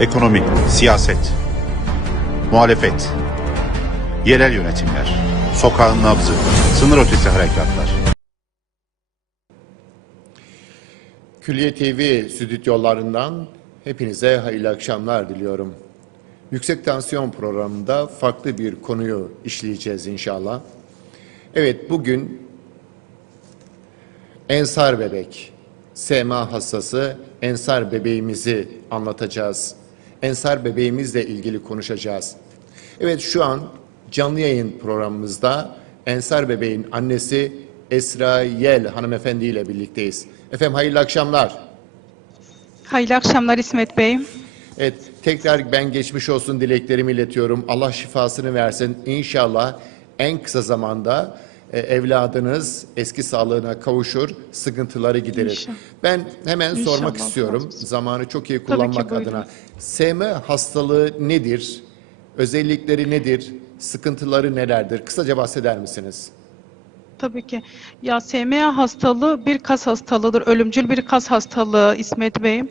ekonomi, siyaset, muhalefet, yerel yönetimler, sokağın nabzı, sınır ötesi harekatlar. Külliye TV stüdyolarından hepinize hayırlı akşamlar diliyorum. Yüksek Tansiyon programında farklı bir konuyu işleyeceğiz inşallah. Evet bugün Ensar Bebek, SMA hastası Ensar bebeğimizi anlatacağız. Ensar bebeğimizle ilgili konuşacağız. Evet şu an canlı yayın programımızda Ensar bebeğin annesi Esra Yel hanımefendi ile birlikteyiz. Efendim hayırlı akşamlar. Hayırlı akşamlar İsmet Bey. Evet, tekrar ben geçmiş olsun dileklerimi iletiyorum. Allah şifasını versin. İnşallah en kısa zamanda e, evladınız eski sağlığına kavuşur, sıkıntıları giderir. İnşallah. Ben hemen İnşallah, sormak istiyorum. Zamanı çok iyi kullanmak adına. SM hastalığı nedir? Özellikleri nedir? Sıkıntıları nelerdir? Kısaca bahseder misiniz? Tabii ki. Ya SMA hastalığı bir kas hastalığıdır. Ölümcül bir kas hastalığı İsmet Bey.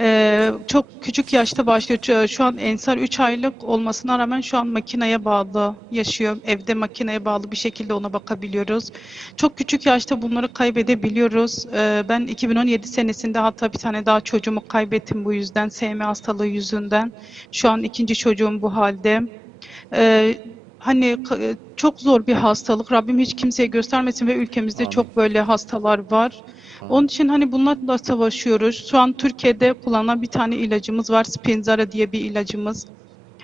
Ee, çok küçük yaşta başlıyor. Şu- an Ensar 3 aylık olmasına rağmen şu an makineye bağlı yaşıyor. Evde makineye bağlı bir şekilde ona bakabiliyoruz. Çok küçük yaşta bunları kaybedebiliyoruz. Ee, ben 2017 senesinde hatta bir tane daha çocuğumu kaybettim bu yüzden. SMA hastalığı yüzünden. Şu an ikinci çocuğum bu halde. Ee, hani çok zor bir hastalık. Rabbim hiç kimseye göstermesin ve ülkemizde Amin. çok böyle hastalar var. Onun için hani bunlarla savaşıyoruz. Şu an Türkiye'de kullanılan bir tane ilacımız var. Spinzara diye bir ilacımız.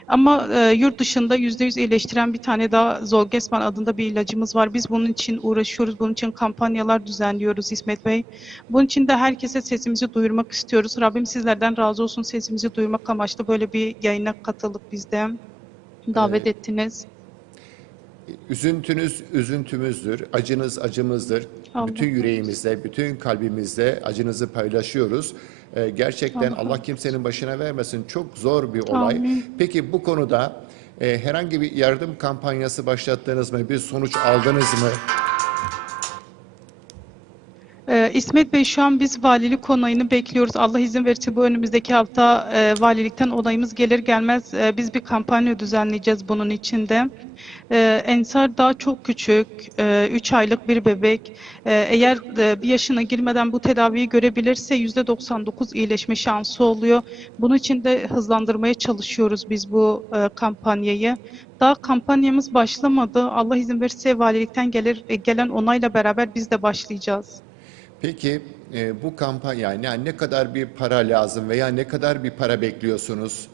Ama e, yurt dışında %100 iyileştiren bir tane daha Zolgesman adında bir ilacımız var. Biz bunun için uğraşıyoruz. Bunun için kampanyalar düzenliyoruz İsmet Bey. Bunun için de herkese sesimizi duyurmak istiyoruz. Rabbim sizlerden razı olsun sesimizi duyurmak amaçlı böyle bir yayına katılıp bizde davet ettiniz. Üzüntünüz üzüntümüzdür, acınız acımızdır. Allah bütün yüreğimizle, bütün kalbimizle acınızı paylaşıyoruz. Ee, gerçekten Allah Allah, kimsenin başına vermesin. Çok zor bir olay. Amin. Peki bu konuda e, herhangi bir yardım kampanyası başlattınız mı? Bir sonuç aldınız mı? Ee, İsmet Bey şu an biz valilik onayını bekliyoruz. Allah izin verirse bu önümüzdeki hafta e, valilikten onayımız gelir gelmez e, biz bir kampanya düzenleyeceğiz bunun içinde. Ee, Ensar daha çok küçük, 3 aylık bir bebek. Ee, eğer e, bir yaşına girmeden bu tedaviyi görebilirse %99 iyileşme şansı oluyor. Bunun için de hızlandırmaya çalışıyoruz biz bu e, kampanyayı. Daha kampanyamız başlamadı. Allah izin verirse valilikten gelir e, gelen onayla beraber biz de başlayacağız. Peki e, bu kampanya yani ne kadar bir para lazım veya ne kadar bir para bekliyorsunuz?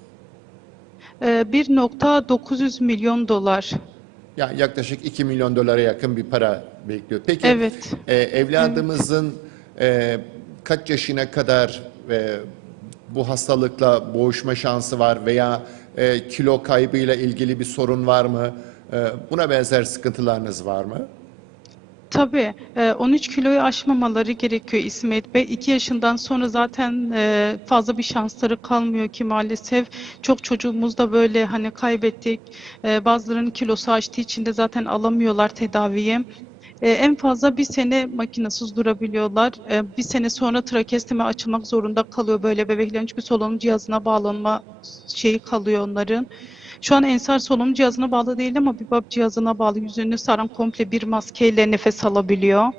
Ee, 1.900 milyon dolar. Ya yaklaşık 2 milyon dolara yakın bir para bekliyor. Peki Evet. e, evladımızın e, kaç yaşına kadar e, bu hastalıkla boğuşma şansı var veya e, kilo kaybıyla ilgili bir sorun var mı? E, buna benzer sıkıntılarınız var mı? Tabii e, 13 kiloyu aşmamaları gerekiyor İsmet Bey. 2 yaşından sonra zaten e, fazla bir şansları kalmıyor ki maalesef. Çok çocuğumuz da böyle hani kaybettik. E, Bazılarının kilosu aştığı için de zaten alamıyorlar tedaviyi. E, En fazla bir sene makinesiz durabiliyorlar. E, Bir sene sonra trakeostemi açılmak zorunda kalıyor böyle bebeklerin çünkü solunum cihazına bağlanma şeyi kalıyor onların. Şu an Ensar solunum cihazına bağlı değil ama BIBAP cihazına bağlı. Yüzünü saran komple bir maskeyle nefes alabiliyor.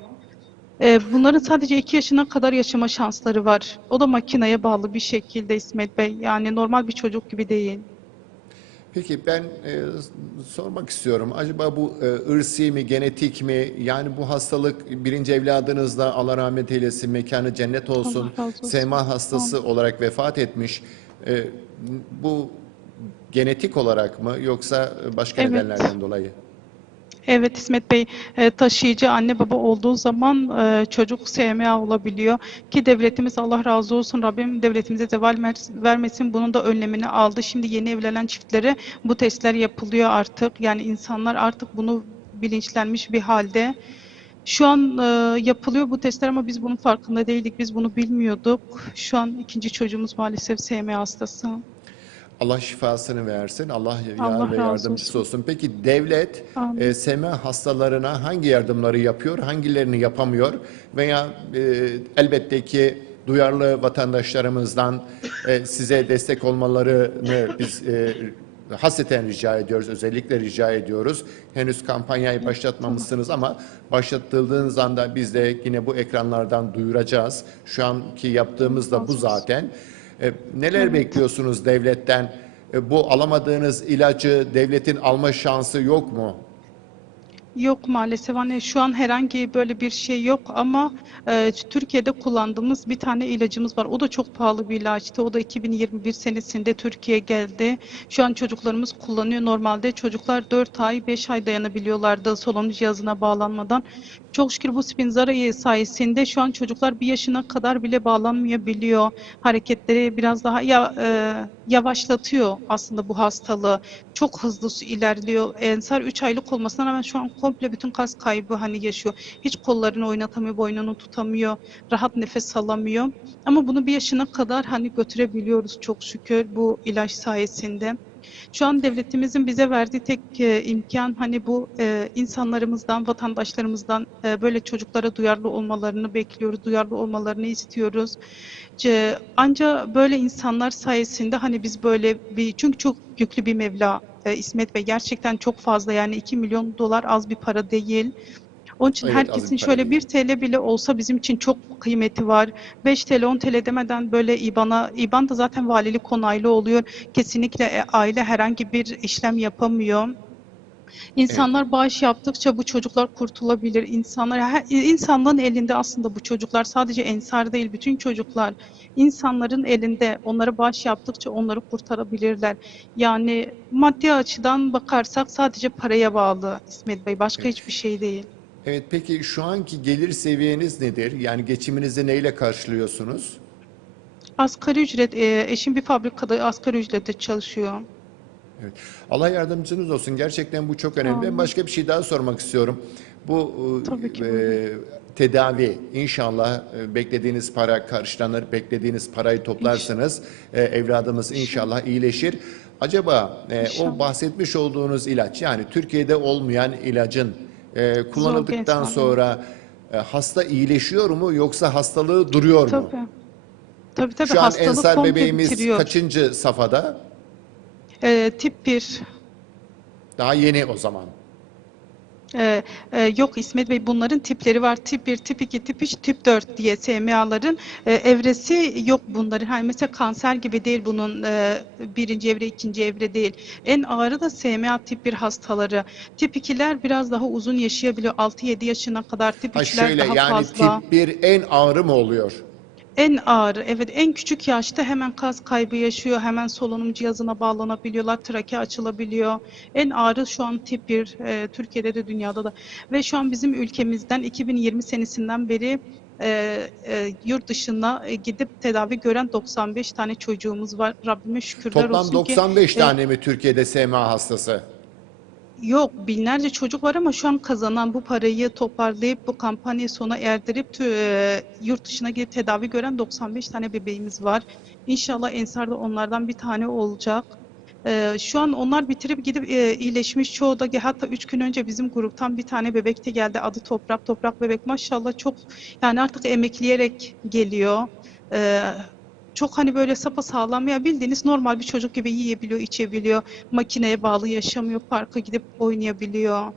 Ee, bunların sadece 2 yaşına kadar yaşama şansları var. O da makineye bağlı bir şekilde İsmet Bey. Yani normal bir çocuk gibi değil. Peki ben e, sormak istiyorum. Acaba bu e, ırsi mi, genetik mi? Yani bu hastalık birinci evladınızda Allah rahmet eylesin, mekanı cennet olsun. Allah. SMA hastası olarak vefat etmiş. E, bu genetik olarak mı yoksa başka Evet. nedenlerden dolayı? Evet İsmet Bey, e, taşıyıcı anne baba olduğu zaman e, çocuk SMA olabiliyor. Ki devletimiz Allah razı olsun Rabbim devletimize zeval vermesin bunun da önlemini aldı. Şimdi yeni evlenen çiftlere bu testler yapılıyor artık. Yani insanlar artık bunu bilinçlenmiş bir halde. Şu an e, yapılıyor bu testler ama biz bunun farkında değildik. Biz bunu bilmiyorduk. Şu an ikinci çocuğumuz maalesef SMA hastası. Allah şifasını versin. Allah, Allah yar ve yardımcısı olsun. olsun. Peki devlet Amin. e, SMA hastalarına hangi yardımları yapıyor, hangilerini yapamıyor? Veya e, elbette ki duyarlı vatandaşlarımızdan e, size destek olmalarını biz e, hasreten rica ediyoruz, özellikle rica ediyoruz. Henüz kampanyayı başlatmamışsınız ama başlatıldığınız anda biz de yine bu ekranlardan duyuracağız. Şu anki yaptığımız da bu zaten. E, neler bekliyorsunuz devletten? E, bu alamadığınız ilacı devletin alma şansı yok mu? Yok maalesef hani şu an herhangi böyle bir şey yok ama e, Türkiye'de kullandığımız bir tane ilacımız var. O da çok pahalı bir ilaçtı. O da 2021 senesinde Türkiye'ye geldi. Şu an çocuklarımız kullanıyor. Normalde çocuklar 4 ay 5 ay dayanabiliyorlardı solunum cihazına bağlanmadan. Çok şükür bu Spinzara sayesinde şu an çocuklar bir yaşına kadar bile bağlanmayabiliyor. Hareketleri biraz daha ya, e, yavaşlatıyor aslında bu hastalığı. Çok hızlı ilerliyor. Ensar 3 aylık olmasına rağmen şu an komple bütün kas kaybı hani yaşıyor. Hiç kollarını oynatamıyor, boynunu tutamıyor, rahat nefes alamıyor. Ama bunu bir yaşına kadar hani götürebiliyoruz çok şükür bu ilaç sayesinde. Şu an devletimizin bize verdiği tek e, imkan hani bu e, insanlarımızdan, vatandaşlarımızdan e, böyle çocuklara duyarlı olmalarını bekliyoruz, duyarlı olmalarını istiyoruz. Ce- Anca böyle insanlar sayesinde hani biz böyle bir çünkü çok yüklü bir meblağ e, İsmet Bey gerçekten çok fazla yani 2 milyon dolar az bir para değil. Onun için Evet, bir herkesin para şöyle değil. 1 TL bile olsa bizim için çok kıymeti var. 5 TL 10 TL demeden böyle IBAN'a IBAN da zaten valilik onaylı oluyor. Kesinlikle e, aile herhangi bir işlem yapamıyor. İnsanlar bağış yaptıkça bu çocuklar kurtulabilir. İnsanlar her, insanlığın elinde aslında bu çocuklar sadece ensar değil bütün çocuklar insanların elinde. Onlara bağış yaptıkça onları kurtarabilirler. Yani maddi açıdan bakarsak sadece paraya bağlı İsmet Bey başka Evet. hiçbir şey değil. Evet peki şu anki gelir seviyeniz nedir? Yani geçiminizi neyle karşılıyorsunuz? Asgari ücret, e, eşim bir fabrikada asgari ücrete çalışıyor. Evet. Allah yardımcınız olsun. Gerçekten bu çok önemli. Ben başka bir şey daha sormak istiyorum. Bu e, Tabii ki, e, tedavi inşallah e, beklediğiniz para karşılanır. Beklediğiniz parayı toplarsınız. E, evladımız inşallah iyileşir. Acaba e, o İnşallah. bahsetmiş olduğunuz ilaç yani Türkiye'de olmayan ilacın e, kullanıldıktan Zolgensma. sonra e, hasta iyileşiyor mu yoksa hastalığı duruyor mu? Tabii. Tabii tabii Şu an hastalık Ensar komple bebeğimiz bitiriyor. kaçıncı safhada? E, tip 1. Daha yeni o zaman. Ee, e, yok İsmet Bey bunların tipleri var. Tip 1, tip 2, tip 3, tip 4 diye SMA'ların e, evresi yok bunların. Hani mesela kanser gibi değil bunun e, birinci evre, ikinci evre değil. En ağırı da SMA tip 1 hastaları. Tip 2'ler biraz daha uzun yaşayabiliyor. 6-7 yaşına kadar tip Ha 3'ler şöyle daha yani fazla. tip 1 en ağrı mı oluyor? En ağır, evet en küçük yaşta hemen kas kaybı yaşıyor, hemen solunum cihazına bağlanabiliyorlar, trake açılabiliyor. En ağırı şu an tip 1, e, Türkiye'de de dünyada da. Ve şu an bizim ülkemizden 2020 senesinden beri e, e, yurt dışına e, gidip tedavi gören 95 tane çocuğumuz var. Rabbime şükürler Toplam olsun ki. 95 e, tane mi Türkiye'de SMA hastası? Yok binlerce çocuk var ama şu an kazanan bu parayı toparlayıp bu kampanyayı sona erdirip e, yurt dışına gidip tedavi gören 95 tane bebeğimiz var. İnşallah Ensar da onlardan bir tane olacak. E, şu an onlar bitirip gidip e, iyileşmiş çoğu da hatta 3 gün önce bizim gruptan bir tane bebek de geldi adı Toprak. Toprak bebek maşallah çok yani artık emekleyerek geliyor. E, çok hani böyle sapasağlam ya bildiğiniz normal bir çocuk gibi yiyebiliyor, içebiliyor makineye bağlı yaşamıyor, parka gidip oynayabiliyor.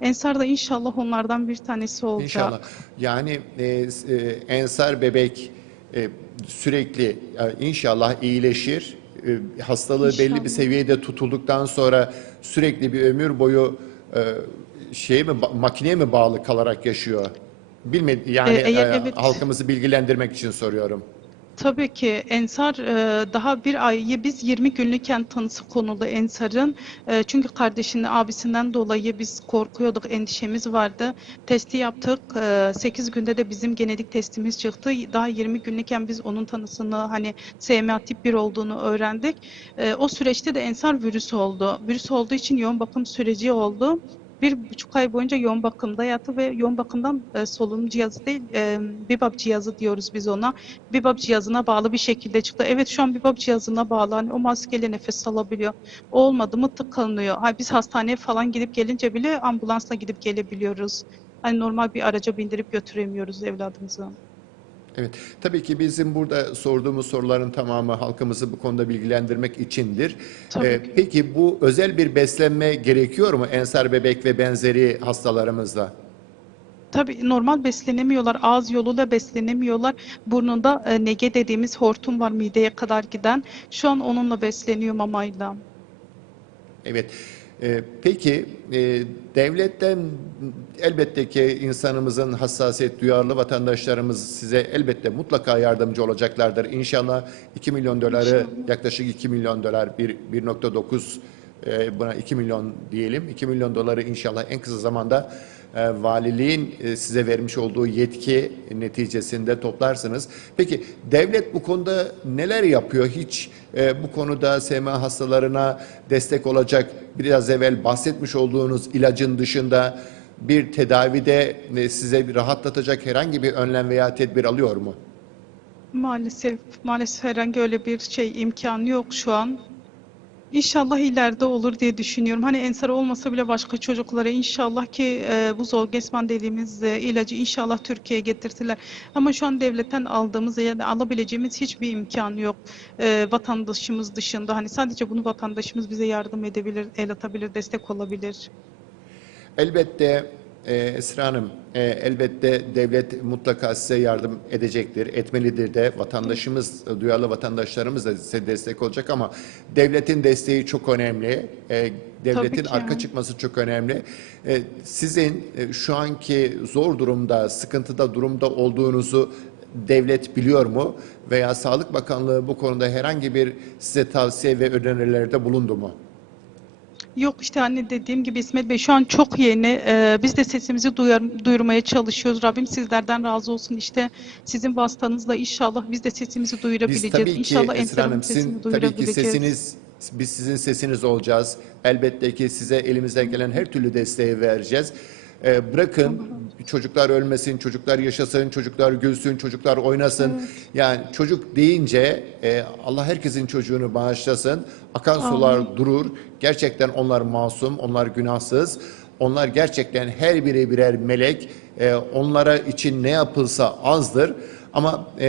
Ensar da inşallah onlardan bir tanesi olacak. İnşallah. Yani e, e, Ensar bebek e, sürekli e, inşallah iyileşir. E, hastalığı belli bir İnşallah. seviyede tutulduktan sonra sürekli bir ömür boyu e, şeye mi makineye mi bağlı kalarak yaşıyor? Bilmedi yani E, eğer- e, evet. halkımızı bilgilendirmek için soruyorum. Tabii ki Ensar e, daha bir ayı biz 20 günlükken tanısı konuldu Ensar'ın. E, Çünkü kardeşinin abisinden dolayı biz korkuyorduk, endişemiz vardı. Testi yaptık. 8 günde de bizim genetik testimiz çıktı. Daha 20 günlükken biz onun tanısını hani SMA tip 1 olduğunu öğrendik. E, O süreçte de Ensar virüs oldu. Virüs olduğu için yoğun bakım süreci oldu. Bir buçuk ay boyunca yoğun bakımda yattı ve yoğun bakımdan e, solunum cihazı değil, e, BIBAP cihazı diyoruz biz ona. BIBAP cihazına bağlı bir şekilde çıktı. Evet şu an BIBAP cihazına bağlı. Hani o maskeyle nefes alabiliyor. O olmadı mı tıkanıyor. Ha, biz hastaneye falan gidip gelince bile ambulansla gidip gelebiliyoruz. Hani normal bir araca bindirip götüremiyoruz evladımızı. Evet, tabii ki bizim burada sorduğumuz soruların tamamı halkımızı bu konuda bilgilendirmek içindir. Tabii Ee, ki. peki bu özel bir beslenme gerekiyor mu ensar bebek ve benzeri hastalarımızda? Tabii normal beslenemiyorlar, ağız yoluyla beslenemiyorlar. Burnunda e, nege dediğimiz hortum var mideye kadar giden. Şu an onunla besleniyor mamayla. Evet. Ee, peki e, devletten elbette ki insanımızın hassasiyet duyarlı vatandaşlarımız size elbette mutlaka yardımcı olacaklardır. İnşallah 2 milyon doları yaklaşık 2 milyon dolar bir 1.9 e, buna 2 milyon diyelim. 2 milyon doları inşallah en kısa zamanda e, valiliğin e, size vermiş olduğu yetki neticesinde toplarsınız. Peki devlet bu konuda neler yapıyor? Hiç e, bu konuda SMA hastalarına destek olacak biraz evvel bahsetmiş olduğunuz ilacın dışında bir tedavide size bir rahatlatacak herhangi bir önlem veya tedbir alıyor mu? Maalesef, maalesef herhangi öyle bir şey imkan yok şu an. İnşallah ileride olur diye düşünüyorum. Hani ensar olmasa bile başka çocuklara inşallah ki e, bu Zolgesman dediğimiz e, ilacı inşallah Türkiye'ye getirtiler. Ama şu an devletten aldığımız ya da alabileceğimiz hiçbir imkan yok. E, vatandaşımız dışında hani sadece bunu vatandaşımız bize yardım edebilir, el atabilir, destek olabilir. Elbette e, Esra Hanım, e, elbette devlet mutlaka size yardım edecektir, etmelidir de vatandaşımız, duyarlı vatandaşlarımız da size destek olacak ama devletin desteği çok önemli. E, devletin ki. arka çıkması çok önemli. E, sizin e, şu anki zor durumda, sıkıntıda durumda olduğunuzu devlet biliyor mu? Veya Sağlık Bakanlığı bu konuda herhangi bir size tavsiye ve önerilerde bulundu mu? Yok işte hani dediğim gibi İsmet Bey şu an çok yeni. Ee, biz de sesimizi duyar, duyurmaya çalışıyoruz. Rabbim sizlerden razı olsun. İşte sizin vasıtanızla inşallah biz de sesimizi Biz duyurabileceğiz. tabii ki inşallah Esra Hanım sizin tabii ki sesiniz biz sizin sesiniz olacağız. Elbette ki size elimizden gelen her türlü desteği vereceğiz. Ee, bırakın çocuklar ölmesin, çocuklar yaşasın, çocuklar gülsün, çocuklar oynasın. Yani çocuk deyince e, Allah herkesin çocuğunu bağışlasın. Akan sular durur. Gerçekten onlar masum, onlar günahsız. Onlar gerçekten her biri birer melek. E, onlara için ne yapılsa azdır. Ama e,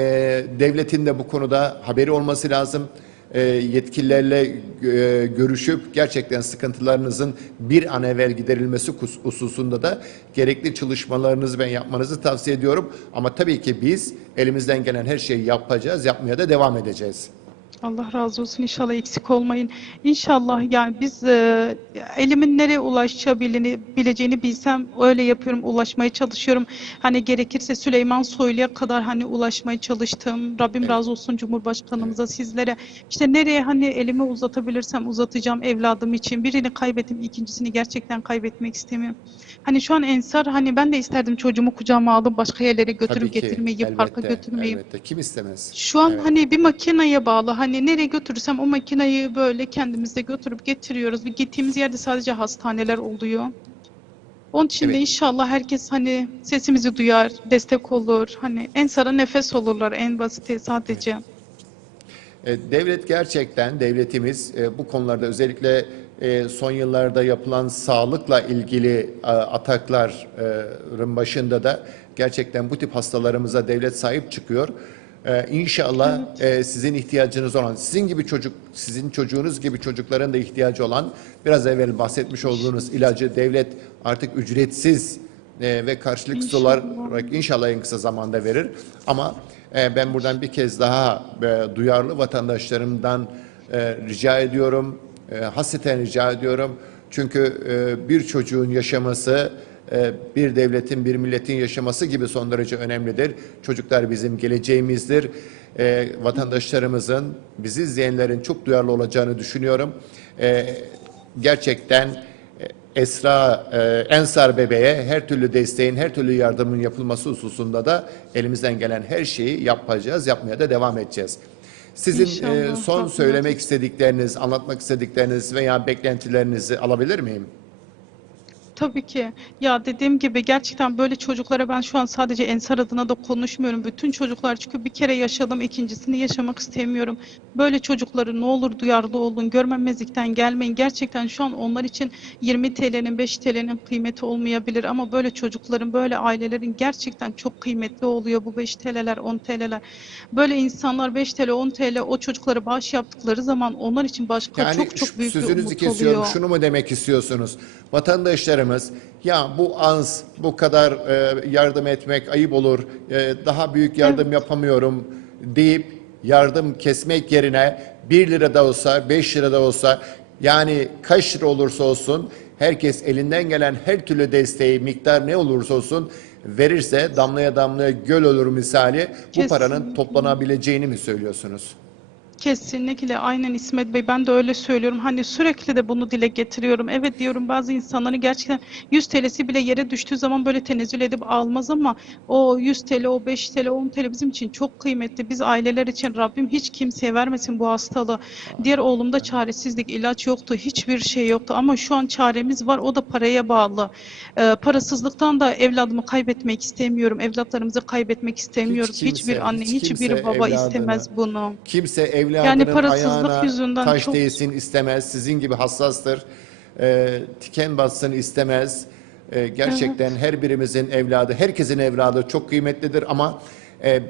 devletin de bu konuda haberi olması lazım. E, yetkililerle e, görüşüp gerçekten sıkıntılarınızın bir an evvel giderilmesi hususunda da gerekli çalışmalarınızı ben yapmanızı tavsiye ediyorum. Ama tabii ki biz elimizden gelen her şeyi yapacağız, yapmaya da devam edeceğiz. Allah razı olsun inşallah eksik olmayın. İnşallah yani biz e, elimin nereye ulaşabileceğini bilsem öyle yapıyorum, ulaşmaya çalışıyorum. Hani gerekirse Süleyman Soylu'ya kadar hani ulaşmaya çalıştım. Rabbim razı olsun Cumhurbaşkanımıza, sizlere. İşte nereye hani elimi uzatabilirsem uzatacağım evladım için. Birini kaybettim, ikincisini gerçekten kaybetmek istemiyorum. Hani şu an Ensar hani ben de isterdim çocuğumu kucağıma alıp başka yerlere götürüp Tabii ki, getirmeyi, parka götürmeyi. Elbette. Kim istemez? Şu an Evet. hani bir makineye bağlı. Hani nereye götürürsem o makineyi böyle kendimizde götürüp getiriyoruz. Ve gittiğimiz yerde sadece hastaneler oluyor. Onun için de Evet. inşallah herkes hani sesimizi duyar, destek olur. Hani en sara nefes olurlar en basiti sadece. E, Devlet gerçekten, devletimiz e, bu konularda özellikle e, son yıllarda yapılan sağlıkla ilgili atakların başında da gerçekten bu tip hastalarımıza devlet sahip çıkıyor. E, İnşallah e, sizin ihtiyacınız olan, sizin gibi çocuk, sizin çocuğunuz gibi çocukların da ihtiyacı olan, biraz evvel bahsetmiş olduğunuz ilacı devlet artık ücretsiz e, ve karşılıksız olarak inşallah en kısa zamanda verir. Ama e, ben buradan bir kez daha e, duyarlı vatandaşlarımdan e, rica ediyorum, e, hasreten rica ediyorum. Çünkü e, bir çocuğun yaşaması, bir devletin, bir milletin yaşaması gibi son derece önemlidir. Çocuklar bizim geleceğimizdir. E, vatandaşlarımızın, bizi izleyenlerin çok duyarlı olacağını düşünüyorum. E, gerçekten e, Esra e, Ensar bebeğe her türlü desteğin, her türlü yardımın yapılması hususunda da elimizden gelen her şeyi yapacağız, yapmaya da devam edeceğiz. Sizin İnşallah. e, son Rabbim söylemek istedikleriniz, anlatmak istedikleriniz veya beklentilerinizi alabilir miyim? Tabii ki. Ya dediğim gibi gerçekten böyle çocuklara ben şu an sadece Ensar adına da konuşmuyorum. Bütün çocuklar çünkü bir kere yaşadım, ikincisini yaşamak istemiyorum. Böyle çocukları ne olur duyarlı olun, görmemezlikten gelmeyin. Gerçekten şu an onlar için 20 TL'nin, 5 TL'nin kıymeti olmayabilir ama böyle çocukların, böyle ailelerin gerçekten çok kıymetli oluyor bu 5 TL'ler, 10 TL'ler. Böyle insanlar 5 TL, 10 TL o çocuklara bağış yaptıkları zaman onlar için başka Yani çok çok büyük bir sözünüzü umut kesiyorum. oluyor. Şunu mu demek istiyorsunuz? Vatandaşlarımız ya bu az, bu kadar e, yardım etmek ayıp olur, e, daha büyük yardım yapamıyorum deyip yardım kesmek yerine 1 lira da olsa, 5 lira da olsa yani kaç lira olursa olsun herkes elinden gelen her türlü desteği miktar ne olursa olsun verirse damlaya damlaya göl olur misali bu paranın Kesinlikle. toplanabileceğini mi söylüyorsunuz? Kesinlikle aynen İsmet Bey ben de öyle söylüyorum. Hani sürekli de bunu dile getiriyorum. Evet diyorum bazı insanların gerçekten 100 TL'si bile yere düştüğü zaman böyle tenezzül edip almaz ama o 100 TL, o 5 TL, 10 TL bizim için çok kıymetli. Biz aileler için Rabbim hiç kimseye vermesin bu hastalığı. Diğer oğlumda çaresizlik, ilaç yoktu, hiçbir şey yoktu ama şu an çaremiz var. O da paraya bağlı. Ee, parasızlıktan da evladımı kaybetmek istemiyorum. Evlatlarımızı kaybetmek istemiyoruz. kimse, hiçbir anne, hiç hiçbir baba evladını- istemez bunu. Kimse evladının Yani parasızlık ayağına yüzünden taş çok- değsin istemez. Sizin gibi hassastır. Ee, tiken bassın istemez. Ee, gerçekten her birimizin evladı, herkesin evladı çok kıymetlidir ama e,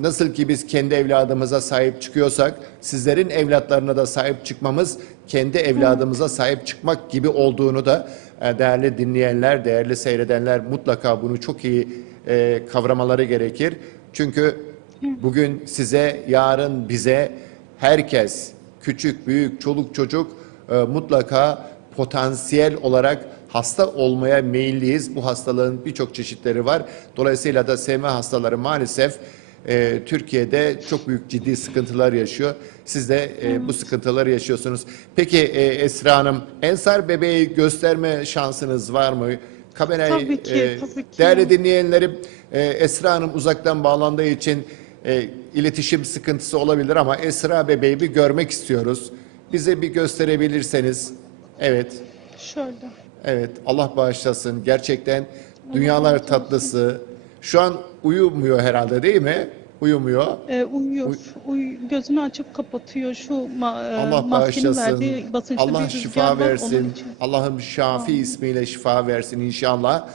nasıl ki biz kendi evladımıza sahip çıkıyorsak sizlerin evlatlarına da sahip çıkmamız kendi evladımıza sahip çıkmak gibi olduğunu da e, değerli dinleyenler, değerli seyredenler mutlaka bunu çok iyi e, kavramaları gerekir. Çünkü Bugün size, yarın bize herkes, küçük, büyük, çoluk çocuk e, mutlaka potansiyel olarak hasta olmaya meyilliyiz. Bu hastalığın birçok çeşitleri var. Dolayısıyla da SM hastaları maalesef e, Türkiye'de çok büyük ciddi sıkıntılar yaşıyor. Siz de e, bu sıkıntıları yaşıyorsunuz. Peki e, Esra Hanım, Ensar bebeği gösterme şansınız var mı? Kamerayı, Tabii ki, e, tabii ki. Değerli dinleyenlerim, e, Esra Hanım uzaktan bağlandığı için e, iletişim sıkıntısı olabilir ama Esra bebeği bir görmek istiyoruz. Bize bir gösterebilirseniz. Evet, Şöyle. evet. Allah bağışlasın. Gerçekten dünyalar tatlısı. Şu an uyumuyor herhalde değil mi? Uyumuyor. Ee, uyuyor. Uy, gözünü açıp kapatıyor. Şu ma, e, Allah maskenin bağışlasın. verdiği basınçlı Allah bir rüzgar şifa var, onun versin. için. Allah'ım Şafi ismiyle şifa versin inşallah.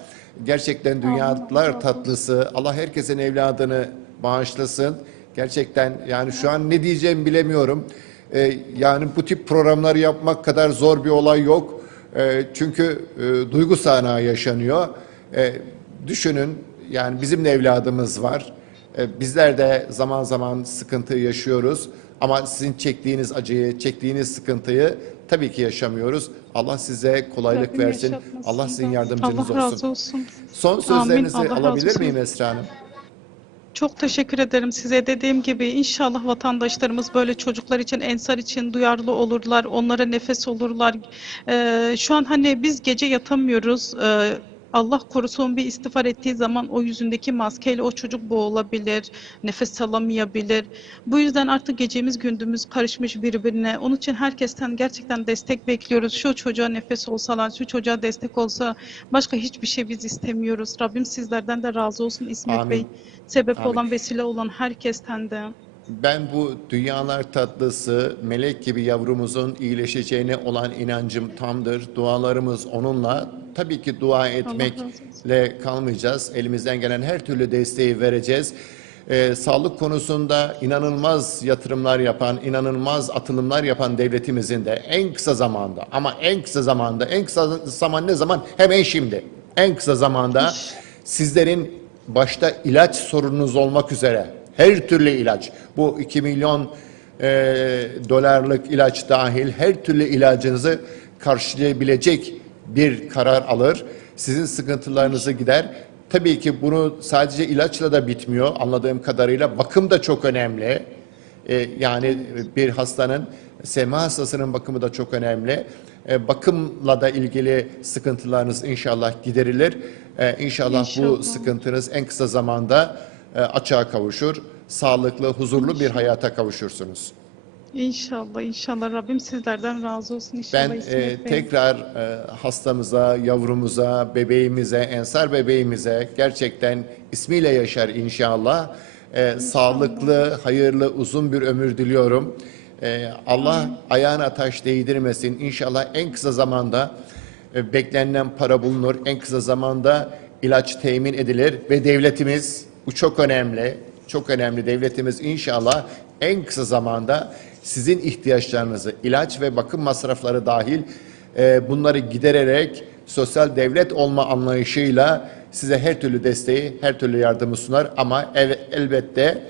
Gerçekten dünyalar tatlısı. Allah herkesin evladını bağışlasın. Gerçekten yani şu an ne diyeceğimi bilemiyorum. Ee, yani bu tip programlar yapmak kadar zor bir olay yok. Ee, çünkü e, duygu sahnağı yaşanıyor. Ee, düşünün yani bizim de evladımız var. Ee, Bizler de zaman zaman sıkıntı yaşıyoruz ama sizin çektiğiniz acıyı, çektiğiniz sıkıntıyı tabii ki yaşamıyoruz. Allah size kolaylık Rabbim versin. Allah sizin yardımcınız Allah olsun. razı olsun. Son sözlerinizi Allah razı alabilir miyim Esra Hanım? Çok teşekkür ederim size. Dediğim gibi inşallah vatandaşlarımız böyle çocuklar için, ensar için duyarlı olurlar, onlara nefes olurlar. Ee, şu an hani biz gece yatamıyoruz. Ee, Allah korusun bir istiğfar ettiği zaman o yüzündeki maskeyle o çocuk boğulabilir, nefes alamayabilir. Bu yüzden artık gecemiz gündüzümüz karışmış birbirine. Onun için herkesten gerçekten destek bekliyoruz. Şu çocuğa nefes olsalar, şu çocuğa destek olsa başka hiçbir şey biz istemiyoruz. Rabbim sizlerden de razı olsun İsmet Amin. Bey. Sebep Amin. olan, vesile olan herkesten de. Ben bu dünyalar tatlısı melek gibi yavrumuzun iyileşeceğine olan inancım tamdır. Dualarımız onunla. Tabii ki dua etmekle kalmayacağız. Elimizden gelen her türlü desteği vereceğiz. Ee, sağlık konusunda inanılmaz yatırımlar yapan, inanılmaz atılımlar yapan devletimizin de en kısa zamanda ama en kısa zamanda, en kısa zaman ne zaman? Hemen şimdi. En kısa zamanda sizlerin başta ilaç sorununuz olmak üzere her türlü ilaç, bu 2 milyon e, dolarlık ilaç dahil her türlü ilacınızı karşılayabilecek bir karar alır. Sizin sıkıntılarınızı gider. Tabii ki bunu sadece ilaçla da bitmiyor anladığım kadarıyla. Bakım da çok önemli. E, yani bir hastanın, SMA hastasının bakımı da çok önemli. E, bakımla da ilgili sıkıntılarınız inşallah giderilir. E, inşallah, bu sıkıntınız en kısa zamanda e, açığa kavuşur. Sağlıklı, huzurlu bir hayata kavuşursunuz. İnşallah, inşallah Rabbim sizlerden razı olsun inşallah Ben e, tekrar e, hastamıza, yavrumuza, bebeğimize, ensar bebeğimize gerçekten ismiyle yaşar inşallah. E, sağlıklı, hayırlı, uzun bir ömür diliyorum. E, Allah ayağına taş değdirmesin. İnşallah en kısa zamanda e, beklenilen para bulunur. En kısa zamanda ilaç temin edilir ve devletimiz bu çok önemli. Çok önemli. Devletimiz inşallah en kısa zamanda sizin ihtiyaçlarınızı ilaç ve bakım masrafları dahil e, bunları gidererek sosyal devlet olma anlayışıyla size her türlü desteği, her türlü yardımı sunar ama el- elbette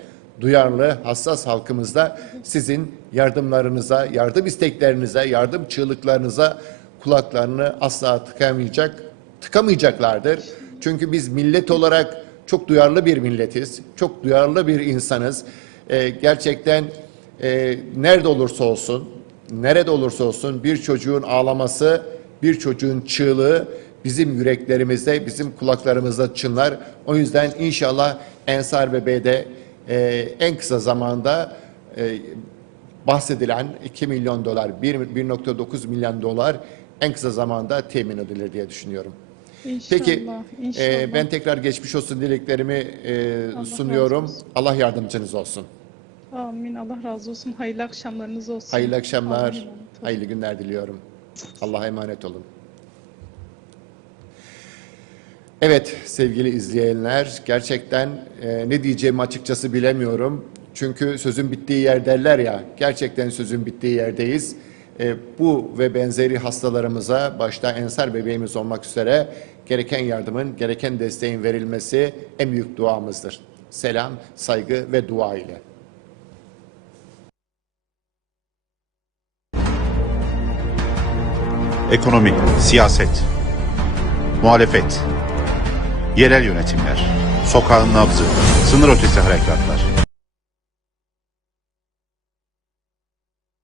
duyarlı, hassas halkımızda sizin yardımlarınıza, yardım isteklerinize, yardım çığlıklarınıza kulaklarını asla tıkamayacak, tıkamayacaklardır. Çünkü biz millet olarak çok duyarlı bir milletiz, çok duyarlı bir insanız. Ee, gerçekten e, nerede olursa olsun, nerede olursa olsun bir çocuğun ağlaması, bir çocuğun çığlığı bizim yüreklerimizde, bizim kulaklarımızda çınlar. O yüzden inşallah Ensar Bebe'de e, en kısa zamanda e, bahsedilen 2 milyon dolar, 1 1.9 milyon dolar en kısa zamanda temin edilir diye düşünüyorum. İnşallah, Peki inşallah. e, ben tekrar geçmiş olsun dileklerimi e, Allah sunuyorum. olsun. Allah yardımcınız olsun. Amin. Allah razı olsun. Hayırlı akşamlarınız olsun. Hayırlı akşamlar, Amin. hayırlı günler diliyorum. Allah'a emanet olun. Evet sevgili izleyenler, gerçekten e, ne diyeceğimi açıkçası bilemiyorum. Çünkü sözün bittiği yer derler ya, gerçekten sözün bittiği yerdeyiz. E, bu ve benzeri hastalarımıza, başta ensar bebeğimiz olmak üzere gereken yardımın, gereken desteğin verilmesi en büyük duamızdır. Selam, saygı ve dua ile. Ekonomi, siyaset, muhalefet, yerel yönetimler, sokağın nabzı, sınır ötesi harekatlar.